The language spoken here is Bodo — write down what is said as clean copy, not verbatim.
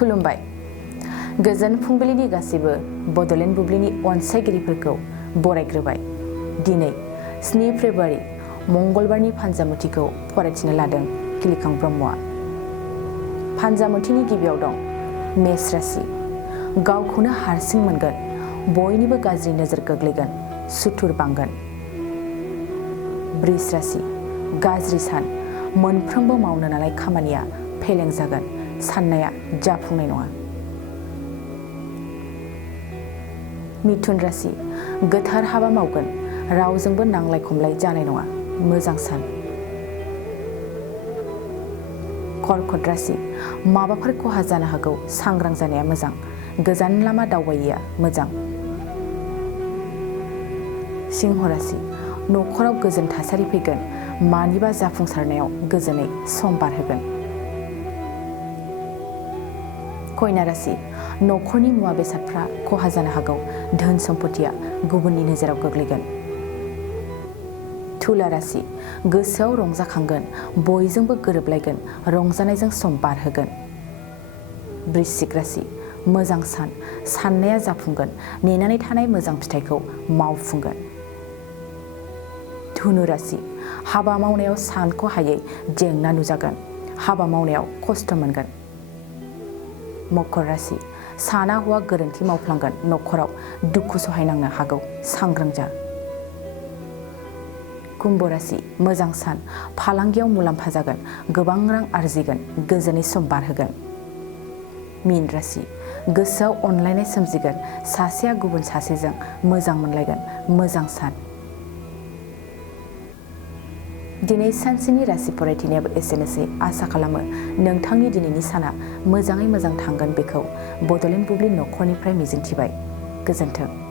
खुलुमबाय। गोजोन फुंबिलिनि गासैबो बड'लेण्ड बुब्लिनि अनसायगिरिफोरखौ बरायग्रोबाय। दिनै 7 फेब्रुवारि मंगलबारनि फान्जामुथिखौ फरायथिनो लादों किलिखां ब्रह्मआ। फान्जामुथिनि गिबियाव दं मेष राशि। गावखौनो हारसिं मोनगोन, बयनिबो गाज्रि नोजोर गोग्लैगोन, सुथुर बांगोन। बृष राशि। गाज्रि सान, मोनफ्रोमबो मावनो लानाय खामानिया फेलें जागोन, साननाया जाफुंनाय नङा। मिथुन राशि। गोथार हाबा मावगोन, रावजोंबो नांलाय खमलाय जानाय नङा, मोजां सान। कर्कट राशि। माबाफोर खहा जानो हागौ, सांग्रां जानाया मोजां, गोजान लामा दावबायैया मोजां। सिंह राशि। न'खराव गोजोन थासारि फैगोन, मानिबा जाफुंसारनायाव गोजोनै सम बारहोगोन। कन्या राशि। न'खरनि मुवा बेसादफ्रा खहा जानो हागौ, धोन सम्पथिया गुबुननि नोजोराव गोग्लैगोन। तुला राशि। गोसोआव रंजाखांगोन, बयजोंबो गोरोबलायगोन, रंजानायजों सम बारहोगोन। वृश्चिक राशि। मोजां सान, साननाया जाफुंगोन, नेनानै थानाय मोजां फिथाइखौ मावफुंगोन। धनु राशि। हाबा मावनायाव सानख'हायै जेंना नुजागोन, हाबा मावनायाव खस्थ' मोनगोन। मकर राशि। साना हौवा गोरोन्थि मावफ्लांगोन, न'खराव दुखु सहायनांनो हागौ, सांग्रां जा। कुम्भ राशि। मोजां सान, फालांगियाव मुलाम्फा जागोन, गोबां रां आरजिगोन, गोजोनै सम बारहोगोन। मीन राशि। गोसोआव अनलायनाय सोमजिगोन, सासेया गुबुन सासेजों मोजां मोनलायगोन, मोजां सान। दिनै सानसेनि राशि फरायथिनायाबो एसेनोसै। आसा खालामो नोंथांनि दिनैनि साना मोजाङै मोजां थांगोन बेखौ बड'लेण्ड बुब्लि न'खरनिफ्राय मिजिंथिबाय। गोजोन्थों।